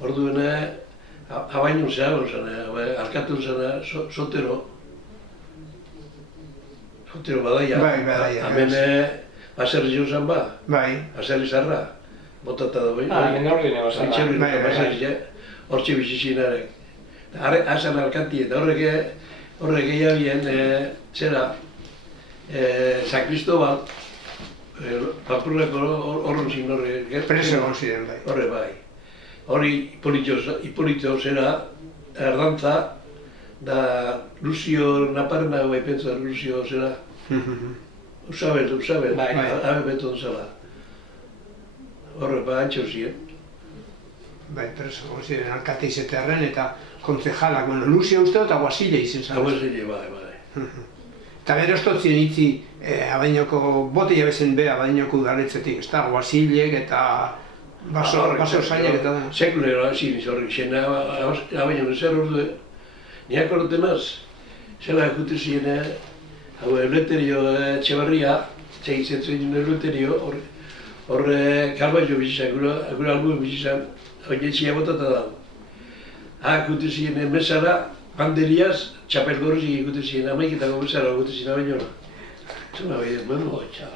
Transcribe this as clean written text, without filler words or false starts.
Orduan, abainun zehar, alkatun zena, Sotero. Sotero badaia. Bai, badaia. Hemen, baserri jo zen ba. Bai. Baserri zarra. Botata da bai. Hemen hor gine bazara. Itxerri eta baserri, hortxe bizizinarek. Hasan alkati eta horrek egiabien, zera, San Cristobal, Pampurreko horren zin horre. Preso egon ziren, bai. Horre bai. Hori Hipolito zera, erdantza, da Lucio Naparna bai pentsa, Lucio zera. Usabel, habe beton zela. Horre bai, antxo ziren. Bai, preso egon ziren alkate izeterren eta kontzejalak, bueno, Lucio uste eta Guasile izen zara. Guasile, bai. Eta gero estotzien itzi Abadiñoko, bote jabezen be Abadiñoko udaletzetik, ez da, Guasilek eta baso zailek eta da. Sekulero hasi niz horrek, xena Abadiñoko zer ordu, niak ordenaz, zela ekutu ziren, hau Eleuterio Etxebarria, txegitzen zuen Eleuterio, horre Karbaio bizizan, gure albu bizizan, hori etxia botata da. Ekutu ziren mesara, banderiaz, txapel gorrizik ikutu ziren, amaiketako mesara ikutu ziren Abadiñola. Zuna behar, bueno, txau.